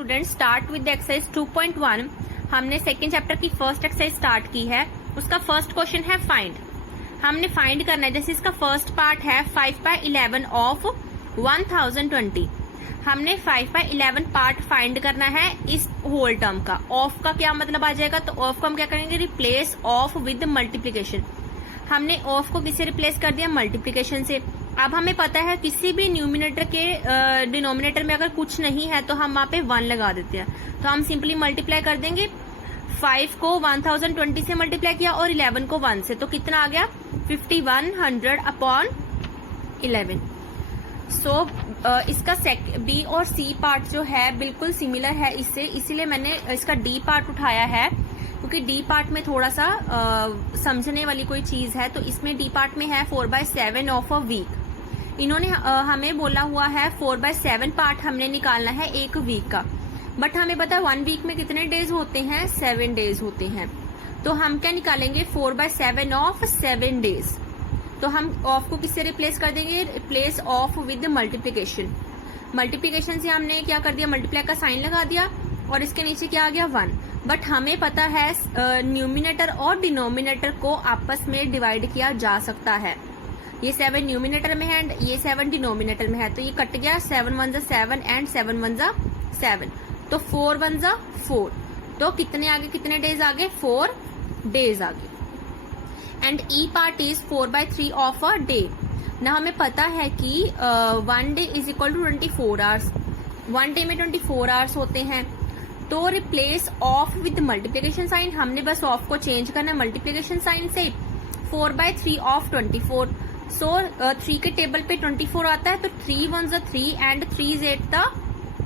Student start with exercise 2.1। हमने second chapter की first exercise start की है। उसका फर्स्ट क्वेश्चन है फाइंड। हमने फाइंड करना है, जैसे इसका फर्स्ट पार्ट है 5/11 ऑफ 1020। हमने 5/11 पार्ट फाइंड करना है इस होल टर्म का। ऑफ का क्या मतलब आ जाएगा, तो ऑफ को हम क्या करेंगे, रिप्लेस ऑफ विद मल्टीप्लीकेशन। हमने ऑफ को किससे रिप्लेस कर दिया, मल्टीप्लीकेशन से। अब हमें पता है किसी भी न्यूमिनेटर के डिनोमिनेटर में अगर कुछ नहीं है तो हम वहां पे 1 लगा देते हैं, तो हम सिंपली मल्टीप्लाई कर देंगे। 5 को 1020 से मल्टीप्लाई किया और 11 को 1 से, तो कितना आ गया 5100/11। सो इसका बी और सी पार्ट जो है बिल्कुल सिमिलर है इससे, इसीलिए मैंने इसका डी पार्ट उठाया है, क्योंकि डी पार्ट में थोड़ा सा समझने वाली कोई चीज है। तो इसमें डी पार्ट में है 4/7 ऑफ अ वीक। इन्होंने हमें बोला हुआ है 4/7 पार्ट हमने निकालना है एक वीक का, बट हमें पता है 1 वीक में कितने डेज होते हैं, 7 डेज होते हैं। तो हम क्या निकालेंगे, 4/7 ऑफ 7 डेज। तो हम ऑफ को किससे रिप्लेस कर देंगे, replace of with multiplication. Multiplication से हमने क्या कर दिया, मल्टीप्लाई का साइन लगा दिया और इसके नीचे क्या आ गया 1। बट हमें पता है न्यूमिनेटर और डिनोमिनेटर को आपस में डिवाइड किया जा सकता है। ये 7 न्यूमिनेटर में है एंड ये 7 डिनोमिनेटर में है, तो ये कट गया। 7 1 7 एंड 7 1 7, तो 4 1 4। तो कितने आगे, कितने डेज आगे, 4 डेज आगे। And E part is 4/3 of a day. ना हमें पता है कि 1 day is equal to 24 hours. 1 day में 24 आवर्स होते हैं। तो replace of with multiplication sign, हमने बस ऑफ को चेंज करना है मल्टीप्लीकेशन साइन से। 4/3 ऑफ 24। सो 3 के टेबल पे 24 आता है, तो 3 1 3 एंड 3 8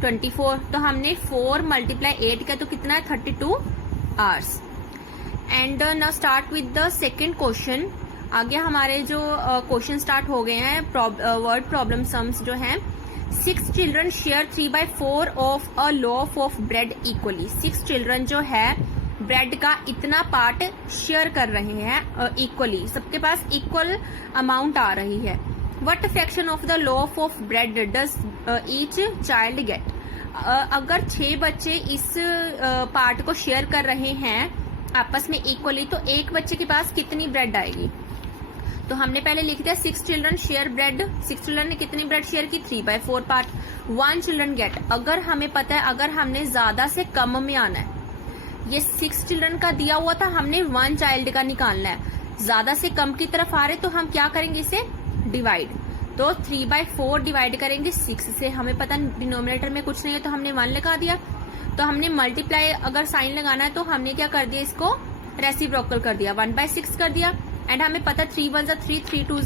24। तो हमने 4 × 8 किया, तो कितना है 32 hours. And now start with the second question. आगे हमारे जो क्वेश्चन स्टार्ट हो गए हैं, वर्ड प्रॉब्लम सम्स जो हैं। 6 children share 3/4 of a loaf of bread equally. 6 children जो है ब्रेड का इतना पार्ट शेयर कर रहे हैं इक्वली, सबके पास इक्वल अमाउंट आ रही है। What fraction of the loaf of bread does each child gate. अगर 6 बच्चे इस पार्ट को शेयर कर रहे हैं आपस में इक्वली, तो एक बच्चे के पास कितनी ब्रेड आएगी। तो हमने पहले लिख दिया 6 चिल्ड्रन शेयर ब्रेड। 6 चिल्ड्रन ने कितनी ब्रेड शेयर की, 3/4 पार्ट। 1 चिल्ड्रन गेट, अगर हमें पता है अगर हमने ज्यादा से कम में आना है, ये 6 चिल्ड्रन का दिया हुआ था, हमने 1 चाइल्ड का निकालना है। ज्यादा से कम की तरफ आ रहे तो हम क्या करेंगे, इसे डिवाइड। तो 3/4 डिवाइड करेंगे 6 से। हमें पता डिनोमिनेटर में कुछ नहीं है तो हमने 1 लगा दिया। तो हमने मल्टीप्लाई अगर साइन लगाना है तो हमने क्या कर दिया, इसको रेसिप्रोकल कर दिया, 1/6 कर दिया। एंड हमें पता 3 1 3 3 2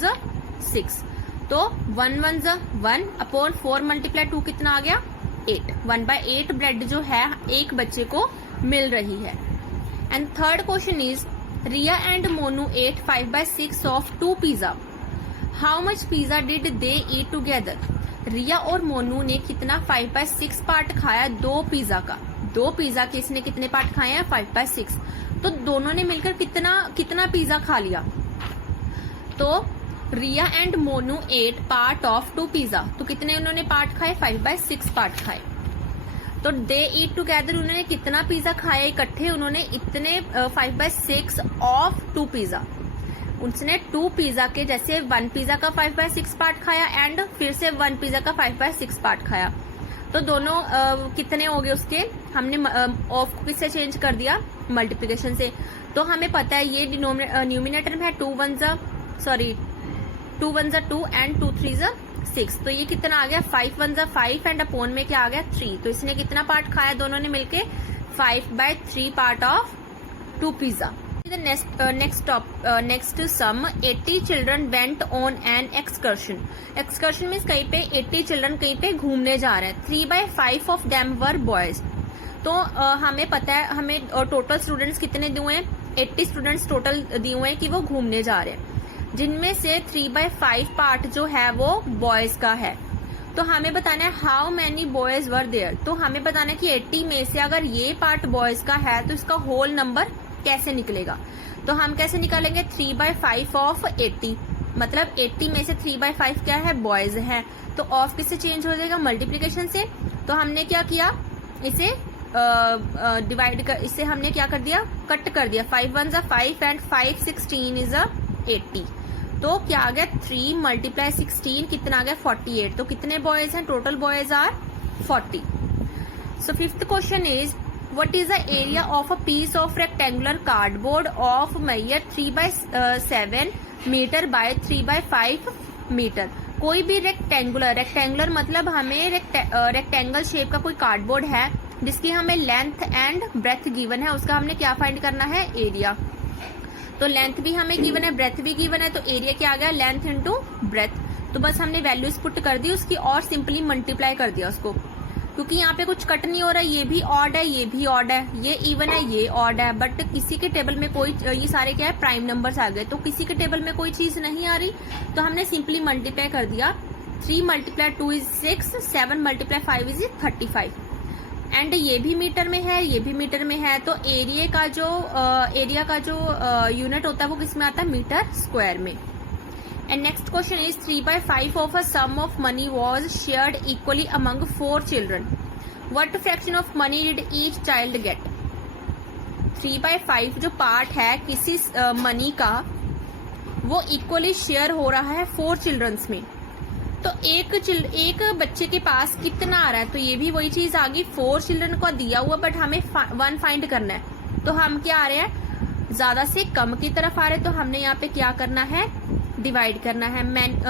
6। तो 1 1 1 अपॉन 4 × 2 कितना आ गया, 8। 1/8 ब्रेड जो है एक बच्चे को मिल रही है। And third question is Riya and Monu ate 5/6 of 2 pizza. How much pizza did they eat together. Riya और मोनू ने कितना 5/6 पार्ट खाया 2 पिज्जा का। 2 पिज्जा के इसने कितने पार्ट खाए हैं, 5/6। तो दोनों ने मिलकर कितना पिज्जा खा लिया। तो Riya and Monu ate part of 2 pizza, तो कितने उन्होंने पार्ट खाए, 5/6 पार्ट खाए। तो दे ईट टुगेदर, उन्होंने कितना पिज्जा खाया इकट्ठे, उन्होंने इतने 5/6 ऑफ 2 पिज्जा। उसने 2 पिज्जा के, जैसे 1 पिज्जा का 5/6 पार्ट खाया एंड फिर से 1 पिज्जा का 5/6 पार्ट खाया। तो दोनों कितने हो गए उसके, हमने ऑफ को किससे चेंज कर दिया, मल्टीप्लीकेशन से। तो हमें पता है ये न्यूमिनेटर में है 2 1 2 एंड 2 3 6। तो ये कितना आ गया, 5 1 5 एंड अपॉन में क्या आ गया 3। तो इसने कितना पार्ट खाया दोनों ने मिलके, 5/3 part of 2 pizza. Next sum 80 children went on an excursion. Excursion means कहीं पे 80 चिल्ड्रन कहीं पे घूमने जा रहे हैं। 3/5 ऑफ देम वर बॉयज। तो हमें पता है, हमें टोटल स्टूडेंट्स कितने दिए हुए हैं, 80 स्टूडेंट्स टोटल दिए हुए हैं कि वो घूमने जा रहे हैं, जिनमें से 3/5 पार्ट जो है वो बॉयज का है। तो हमें बताना है how many boys were there. तो हमें बताना है कि 80 में से अगर ये पार्ट बॉयज का है तो इसका होल नंबर कैसे निकलेगा। तो हम कैसे निकालेंगे, 3/5 ऑफ 80, मतलब 80 में से 3/5 क्या है, बॉयज है। तो ऑफ किससे चेंज हो जाएगा, मल्टीप्लीकेशन से। तो हमने क्या किया, इसे डिवाइड कर, इसे हमने क्या कर दिया, कट कर दिया। 5 1 जा 5 एंड 5 16 इज 80। तो क्या आ गया 3 × 16 कितना आ गया 48। तो कितने बॉयज हैं, total boys are 40। So fifth question is what is the area of a piece of rectangular cardboard of measure 3/7 metre by 3/5 metre. कोई भी रेक्टेंगुलर मतलब हमें रेक्टेंगल शेप का कोई कार्डबोर्ड है जिसकी हमें लेंथ एंड ब्रेथ गिवन है, उसका हमने क्या फाइंड करना है, एरिया। तो लेंथ भी हमें गिवन है, ब्रेथ भी गिवन है, तो एरिया क्या आ गया, लेंथ इंटू ब्रेथ। तो बस हमने वैल्यूज पुट कर दी उसकी और सिंपली मल्टीप्लाई कर दिया उसको, क्योंकि यहाँ पे कुछ कट नहीं हो रहा है, ये भी ऑड है, ये भी ऑड है, ये इवन है, ये ऑड है, बट किसी के टेबल में कोई, ये सारे क्या है, प्राइम नंबर्स आ गए, तो किसी के टेबल में कोई चीज नहीं आ रही, तो हमने सिंपली मल्टीप्लाई कर दिया। 3 × 2 इज 6, 7 × 5 इज 35। एंड ये भी मीटर में है, ये भी मीटर में है, तो एरिया का जो यूनिट होता है वो किस में आता है, मीटर स्क्वायर में। And next question is 3/5 of a sum of money was shared equally among 4 children. What fraction of money did each child get. 3/5 जो पार्ट है किसी मनी का, वो इक्वली शेयर हो रहा है 4 चिल्ड्रंस में। तो एक बच्चे के पास कितना आ रहा है, तो ये भी वही चीज आ गई, 4 चिल्ड्रन को दिया हुआ, बट हमें 1 फाइंड करना है। तो हम क्या आ रहे हैं, ज्यादा से कम की तरफ आ रहे हैं, तो हमने यहाँ पे क्या करना है, डिवाइड करना है।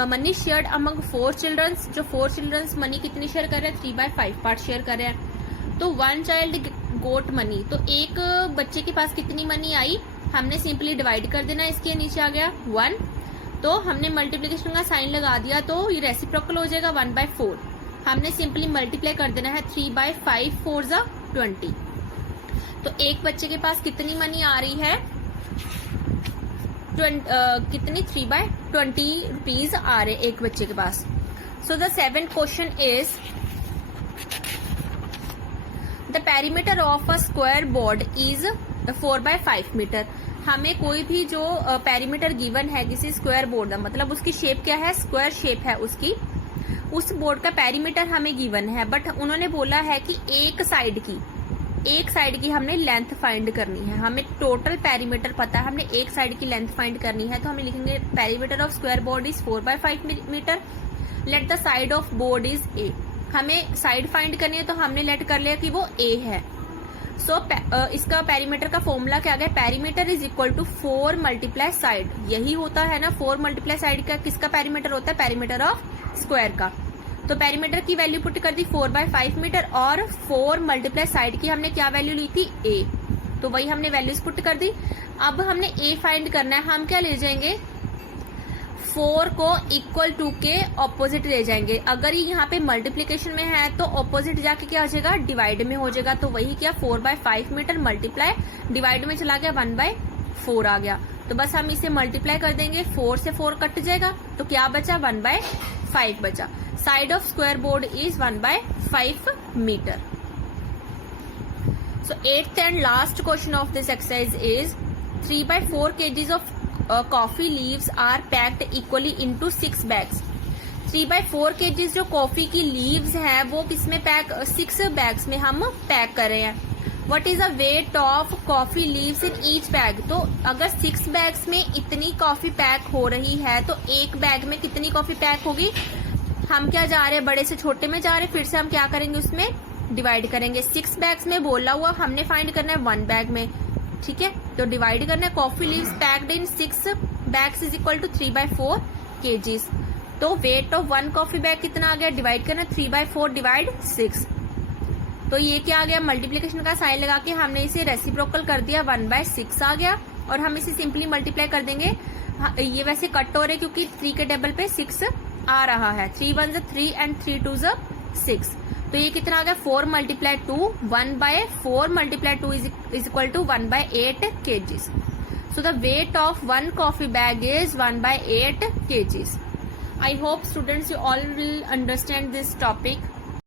मनी शेयर्ड अमंग 4 चिल्ड्रंस, जो 4 चिल्ड्रंस मनी कितनी शेयर कर रहे हैं, 3/5 पार्ट शेयर कर रहे हैं। तो 1 चाइल्ड गोट मनी, तो एक बच्चे के पास कितनी मनी आई, हमने सिंपली डिवाइड कर देना, इसके नीचे आ गया 1, तो हमने मल्टीप्लीकेशन का साइन लगा दिया, तो ये रेसिप्रोकल हो जाएगा 1/4। हमने सिंपली मल्टीप्लाई कर देना है, 3/5 4 जा 20। तो एक बच्चे के पास कितनी मनी आ रही है, कितनी, 3/20 रुपीज आ रहे एक बच्चे के पास। So the 7th question is the perimeter of a square board is 4/5 metre. हमें कोई भी जो पेरीमीटर गिवन है किसी स्क्वायर बोर्ड का, मतलब उसकी शेप क्या है, स्क्वायर शेप है उसकी, उस बोर्ड का पेरीमीटर हमें गिवन है, बट उन्होंने बोला है कि एक साइड की हमने लेंथ फाइंड करनी है। हमें टोटल पेरीमीटर पता है, हमने एक साइड की लेंथ फाइंड करनी है, तो हमें लिखेंगे perimeter of square board is 4/5 metre. Let the side of board is A. हमें साइड फाइंड करनी है, तो हमने लेट कर लिया कि वो ए है। सो इसका पेरीमीटर का फॉर्मूला क्या गया, perimeter is equal to 4 × side. यही होता है ना, 4 × साइड का किसका पेरीमीटर होता है, पेरीमीटर ऑफ स्क्वायर का। तो पेरीमीटर की वैल्यू पुट कर दी 4/5 मीटर, और 4 × साइड की हमने क्या वैल्यू ली थी, ए, तो वही हमने वैल्यूज पुट कर दी। अब हमने ए फाइंड करना है, हम क्या ले जाएंगे, 4 को इक्वल टू के ऑपोजिट ले जाएंगे। अगर ये यहाँ पे मल्टीप्लीकेशन में है तो ऑपोजिट जाके क्या हो जाएगा, डिवाइड में हो जाएगा। तो वही क्या, 4/5 मीटर मल्टीप्लाई डिवाइड में चला गया, 1/4 आ गया। तो बस हम इसे मल्टीप्लाई कर देंगे, 4 से 4 कट जाएगा, तो क्या बचा, 1/5 बचा। Side of square board is 1/5 metre. So 8th and last question of this exercise is 3/4 kgs of coffee leaves are packed equally into 6 bags. 3/4 kgs जो कॉफी की लीव्स है वो किसमें पैक, 6 बैग्स में हम पैक कर रहे हैं। What is the weight of coffee leaves in each bag. तो अगर 6 बैग्स में इतनी कॉफी पैक हो रही है, तो एक बैग में कितनी कॉफी पैक होगी। हम क्या जा रहे हैं, बड़े से छोटे में जा रहे हैं, फिर से हम क्या करेंगे, उसमें डिवाइड करेंगे। 6 बैग्स में बोला हुआ हमने फाइंड करना है 1 बैग में, ठीक है, तो डिवाइड करना है। Coffee leaves packed in 6 bags is equal to 3/4 kgs। तो वेट ऑफ 1 कॉफी बैग कितना आ गया, डिवाइड करना, 3/4 डिवाइड 6। तो ये क्या आ गया, मल्टीप्लीकेशन का साइन लगा के हमने इसे रेसिप्रोकल कर दिया, 1/6 आ गया, और हम इसे सिंपली मल्टीप्लाई कर देंगे। ये वैसे कट हो रहे क्योंकि 3 के टेबल पे 6 आ रहा है, 3 1 3 एंड 3 2 6। तो ये कितना आ गया, 4 × 2, 1/4 × 2 is equal to 1/8 kgs. So the weight of 1 coffee bag is 1/8 kgs. I hope students you all will understand this topic.